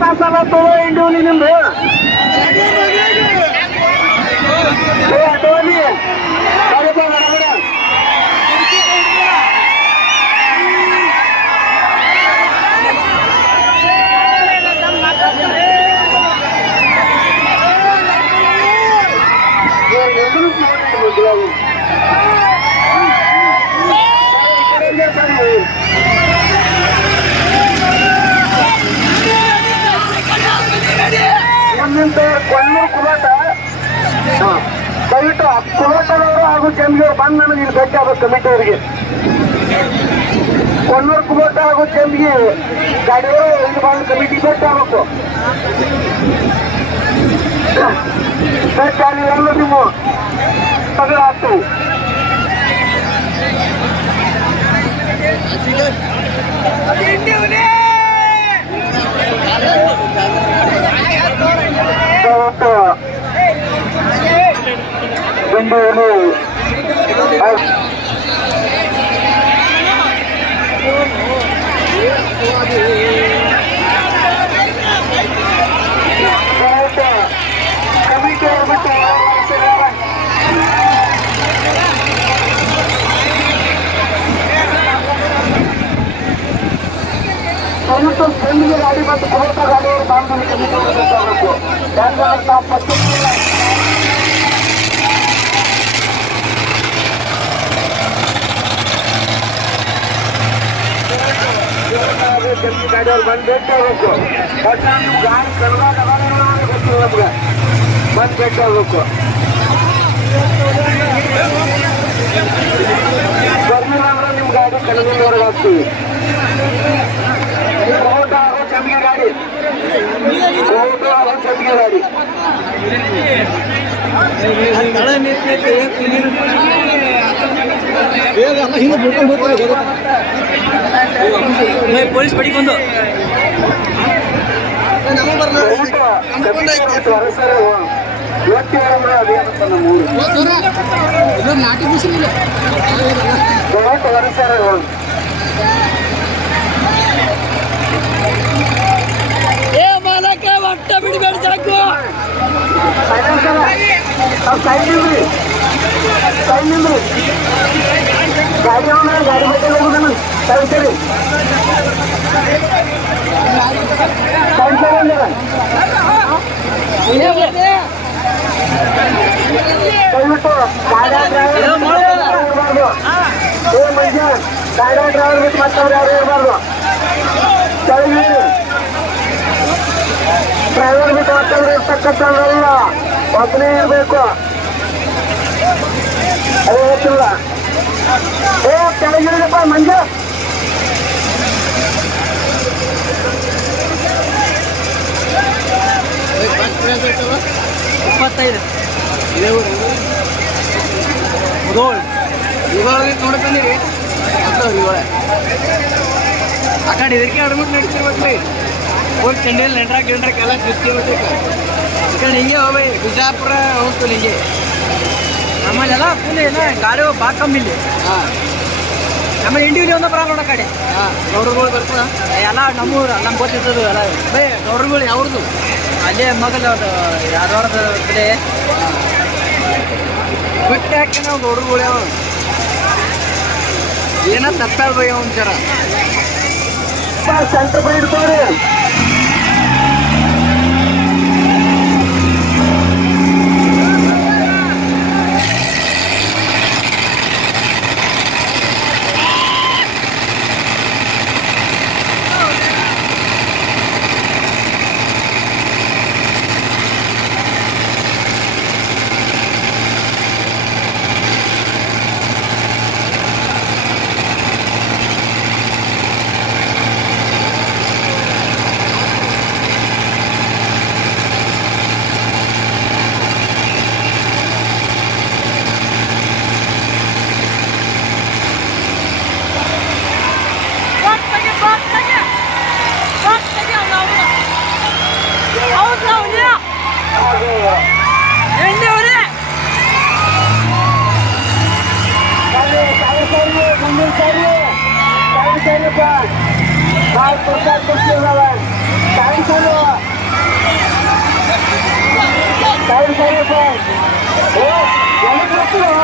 ತಾಸಲ್ಲ ತೋಳೋ ಇಂಡಿವಲಿ ನಿಮ್ದು ಟೋಲಿ ಕೊಲ್ಲೂರು ಕುಲಾಟ ದಯವಿಟ್ಟು ಕುಲಾಟದವರು ಹಾಗೂ ಜಂಬಿಯವರು ಬಂದು ನನಗೆ ಇಲ್ಲಿ ಭೇಟಿ ಆಗಬೇಕು ಕಮಿಟಿಯವರಿಗೆ. ಕೊಲ್ಲೂರು ಕುಲಾಟ ಹಾಗೂ ಜಂಬಿಗೆ ಗಾಡಿಯವರು ಇಲ್ಲಿ ಬಂದು ಕಮಿಟಿ ಭೇಟಿ ಆಗಬೇಕು. ಭೇಟಿ ಆಗಿ ಎಲ್ಲ ನೀವು ತಗಲಾಗ್ತವೆ. ಬೆಂಗಳೂರು ಕಮಿಟಿ ದಯವಿಟ್ಟು ಬೆಂದಿಗೆ ಗಾಡಿ ಮತ್ತು ಕೋಟ ಗಾಡಿಯವರು ಬಾಂಧವ್ಯ ಕಮಿಟಿ ಬೇಕಾಗಬೇಕು. ಜಂಬಿ ಗಾಡಿಯವ್ರು ಬಂದು ಭೇಟಿ ಆಗಬೇಕು. ಬಟ್ ನೀವು ಗಾಡಿ ಕಳೆದಾಗ ಗೊತ್ತಿಲ್ಲ ನಮ್ಗೆ ಬಂದು ಭೇಟಿ ಆಗಬೇಕು. ಬರ್ಲಿಲ್ಲ ಅಂದ್ರೆ ನಿಮ್ಮ ಗಾಡಿ ಕಳೆದವರೆಗೆ ಹಾಕ್ತೀವಿ. ಕೋಟ ಹಾಗೂ ಜಂಬಿಗೆ ಗಾಡಿ ಕೋಟ ಹಾಗೂ ಜಂಬಿಗೆ ಗಾಡಿ ಪೊಲೀಸ್ ಬಡಿ ಬಂದು ನಾಟಿ ಬಿಸಿಲಿಲ್ಲ ಏ ಮಾಲಕ್ಕೆ ಒಟ್ಟ ಬಿಡಬೇಡ ಸಾಕು. ಗಾಡಿ ಗಾಡಿ ಬಗ್ಗೆ ಹೋಗುದನ್ನು ಸರಿ ದಯವಿಟ್ಟು ಗಾಡಿ ಡ್ರೈವರ್ ಬಿಟ್ಟು ಮತ್ತವ್ರು ಯಾರು ಇರಬಾರ್ದು. ಡ್ರೈವರ್ ಬಿಟ್ಟು ಮತ್ತವ್ರು ಇರ್ತಕ್ಕಂಥವ್ರಲ್ಲ, ಒಬ್ಬನೇ ಇರಬೇಕು. ಅದು ಗೊತ್ತಿಲ್ಲ. ಕೆಳಗಿರಪ್ಪ ಮಂಜು. ಇಪ್ಪತ್ತೈದು ನೋಡ್ಕೊಂಡ್ರಿ ಆ ಕಡೆ ಇದಕ್ಕೆ ಅಡ್ಮಿಟ್ ನಡೀತಿರ್ಬೇಕ್ರಿ. ಹೋಗಿ ಚಂಡಿಯಲ್ಲಿ ನೆಂಡ್ರಾಕೆಲ್ಲ ಸಿಕ್ಕಿರ್ಬೇಕು. ಈ ಕಡೆ ಹಿಂಗೆ ಹೋಗ್ಬೈ ಬಿಜಾಪುರ ಹೋಗ್ತೀವಿ ಹಿಂಗೆ. ನಮ್ಮಲ್ಲೆಲ್ಲ ಫುಲ್ ಏನ ಗಾಡಿ ಭಾಳ ಕಮ್ಮಿ ಇಲ್ಲಿ. ಆಮೇಲೆ ಇಂಡಿವಿಜುವಲ್ ಒಂದ ಬರಲ್ಲ ನೋಡ ಕಡೆ ಗೌಡ್ರುಗಳು ಬರ್ತದ ಎಲ್ಲ ನಮ್ಮೂರು ನಮ್ಗೆ ಗೊತ್ತಿರ್ತದೆ ಎಲ್ಲ. ಬೈ ಗೌಡ್ರುಗಳು ಯಾವ್ದು ಅಲ್ಲೇ ಮಗಲು ಅದು ಯಾವ್ದವ್ರದ್ದು ಕಡೆ ಬಿಟ್ಟು ಹಾಕಿ ನಾವು ಗೌಡ್ರುಗಳು ಯಾವ ಏನ ತಪ್ಪಾಳ ಬೈ ಒಂಚರ ಸೆಂಟರ್ ಬೈ ಇಡ್ತಾರೆ.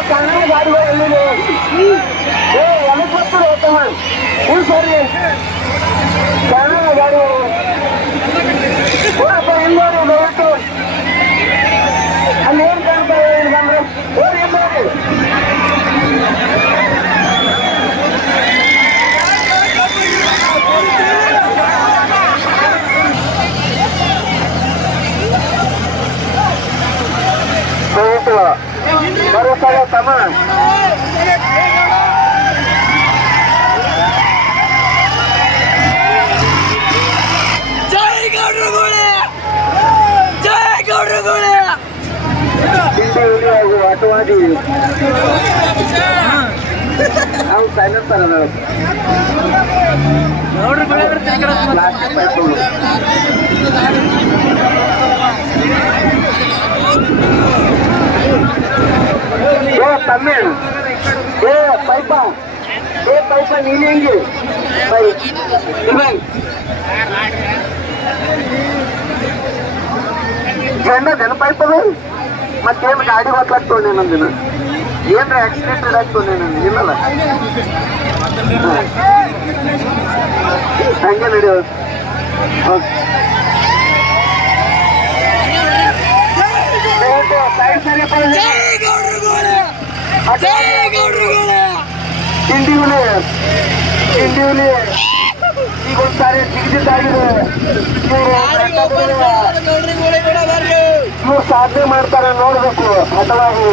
ಕನ್ನಡ ಗಾಡಿಗಳು ಎಲ್ಲಿದೆ ಎಲ್ಲ ಗೊತ್ತಿಲ್ಲ ತಮ್ಮ ಹ್ಞೂ ಸರಿ ಕನ್ನಡ ಗಾಡಿಗಳು ಇಲ್ಲಿ ದಯವಿಟ್ಟು ಅಲ್ಲಿ ಏನು ಕಾಣ್ತಾರೆ ಬಂದ್ರೆ ಹೋಗಿ ನೋಡಿ ಭರೋಸಾ ತಮ್ಮ ಜೈ ಗೌಡ್ರುಗಳೇ ಜೈ ಗೌಡ್ರುಗಳೇ ಹಿಂದಿ ಹುಲಿ ಹಾಗೂ ಆಟವಾದಿ ನಾವು ಸೈಲೆನ್ಸರ್ ಅದ ಗೌಡ್ರುಗಳೇ ಪ್ಲಾಸ್ಟಿಕ್ ಪೈಪ್ ತಮಿಳ್ ಪೈಪ ನೀನು ಹೆಂಗೆ ಜನ ಪೈಪ್ ಅದ ಮತ್ತೇನು ಗಾಡಿ ಹೊತ್ಲಾಗ್ತೊಂಡೆ ನಂದಿನ ಏನ್ರ ಆಕ್ಸಿಡೆಂಟೆಡ್ ಆಗ್ತೊಂಡೆ ನಂದು ಇಲ್ಲಲ್ಲ ಹಂಗೆ ನಡೆಯೋದು ತಿಂಡಿ ಹುಲಿ ಈಗ ಒಂದ್ಸಾರಿ ಸಿಗಿದ್ದಾಗಿದೆ ಇವ್ರು ಸಾಧನೆ ಮಾಡ್ತಾರೆ ನೋಡ್ಬೇಕು ಹಠವಾಗಿ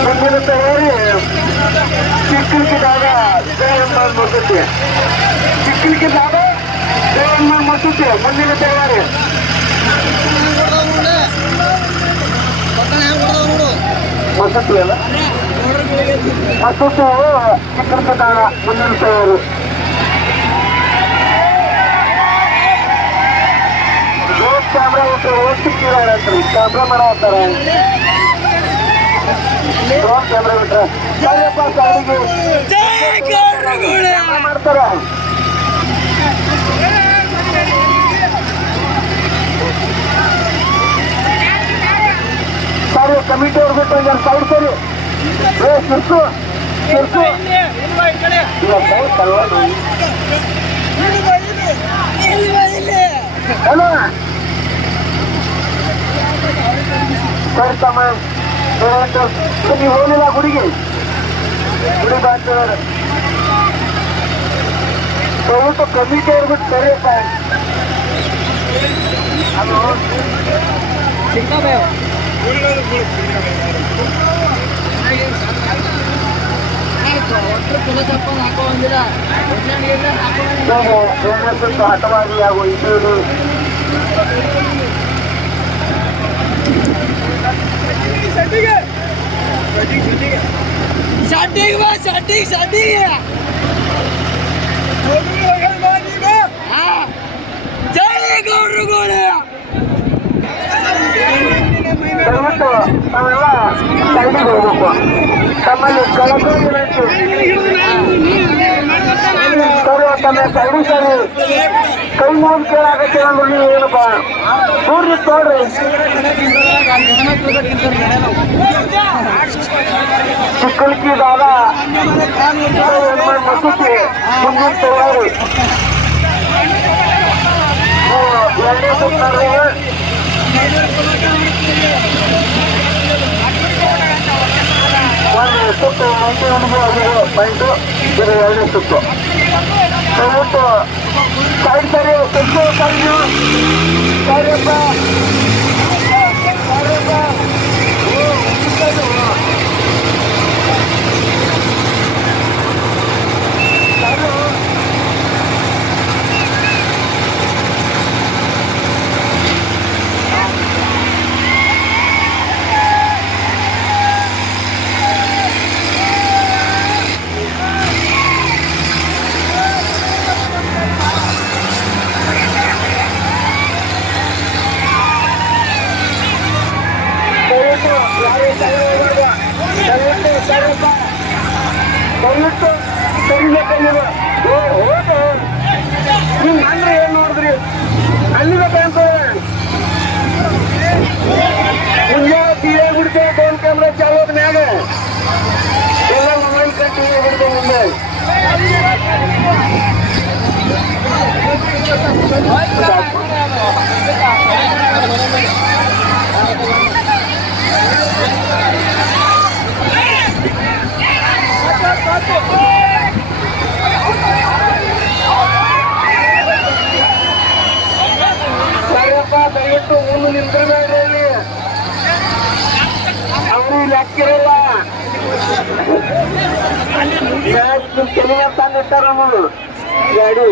ಮುಂದಿನ ತಯಾರಿ ಚಿಕ್ಕಲಿಕ್ಕಿದಾಗ ದೇವಮ್ಮ ಮುಸುತ್ತೆ ಚಿಕ್ಕಲಿಕ್ಕಿದಾಗ ದೇವಮ್ಮ ಮುಸುತ್ತೆ ಮುಂದಿನ ತಯಾರಿ ಮಸೂತಿ ಅಲ್ಲ ಮಸೂತಿ ಚಿಕ್ಕಲಿಕ್ಕಿದಾಗ ಮುಂದಿನ ತಯಾರಿ ಕ್ಯಾಮ್ರಾ ಇಟ್ಟು ಓದ್ತಿದ್ದಾರೆ ಕ್ಯಾಮ್ರಾ ಮಾಡತ್ತಾರೆ ಡ್ರೋನ್ ಕ್ಯಾಮ್ರಾ ಬಿಟ್ರೆ ಸರಿಯಪ್ಪ ಸಾರಿಗೆ ಮಾಡ್ತಾರ ಸರಿ ಕಮಿಟಿ ಅವ್ರು ಬಿಟ್ಟು ಒಂದು ಸೈಡ್ ಸರಿ ಶಿರ್ಸು ಶಿರ್ಸು ಹಲೋ ಸರಿ ತಮ್ಮ ನೀವು ಹೋಗಿಲ್ಲ ಗುಡಿಗೆ ಗುಡಿ ಬಾಂಧವರು ದಯವಿಟ್ಟು ಕಮಿಟಿ ಅವ್ರು ಬಿಟ್ಟು ಸರಿಯಪ್ಪ ಹಲೋ ಹಠವಾಗಿ ಹಾಗೂ ಇದು ಜೈ ಗೌಡ್ರುಗಳೇ ದಯವಿಟ್ಟು ನಾವೆಲ್ಲ ಸೈಡಿಗೆ ಹೋಗ್ಬೇಕು ತಮ್ಮಲ್ಲಿ ಸರಿ ತಮ್ಮ ಸೈಡಿ ಸರಿ ಕೈ ಮುಗಿದು ಕೇಳಾಕತ್ತೆ ಅಂದ್ರೆ ನೀವು ಏನಪ್ಪ ನೋಡ್ರಿ ತೋಡ್ರಿ ಚಿಕ್ಕಲಿಕ್ಕಿದಾಗ ಮಸೂತಿ ಮುಂದಿನ ತಯಾರಿ ಎರಡೇ ಸುತ್ತಾರಿ ಒಂದು ಸುತ್ತು ಪಾಯಿಂಟು ಇದು ಎರಡನೇ ಸುತ್ತು ದಯವಿಟ್ಟು ಸೈಡ್ ಸರಿ ಸುತ್ತು ಸರಿ ಸರಿಯಪ್ಪ ಯಾರು ದಯವಿಟ್ಟು ತೆಗಿಬೇಕಲ್ಲಿದ ನೀವು ಅಂದ್ರೆ ಏನ್ ನೋಡಿದ್ರಿ ಅಲ್ಲಿಬೇಕಂತ ಮುಂಜಾನೆ ಟಿವಿ ಬಿಡ್ತೇವೆ ಫೋನ್ ಕ್ಯಾಮ್ರಾ ಚಾಲೋದ್ ಮ್ಯಾಗ ಎಲ್ಲ ಮೊಬೈಲ್ ಟಿವಿ ಬಿಡ್ತೇವೆ ಮುಂದೆ ಸರಿಯಪ್ಪ ದಯವಿಟ್ಟು ಮುಂದೆ ನಿಂತಿರಬೇಡ್ರಿ ಅವರು ಲೆಕ್ಕಿರಲ್ಲ ಕೆಲವ ತಂದಿಟ್ಟಾರ ಅವರು ಗಾಡಿ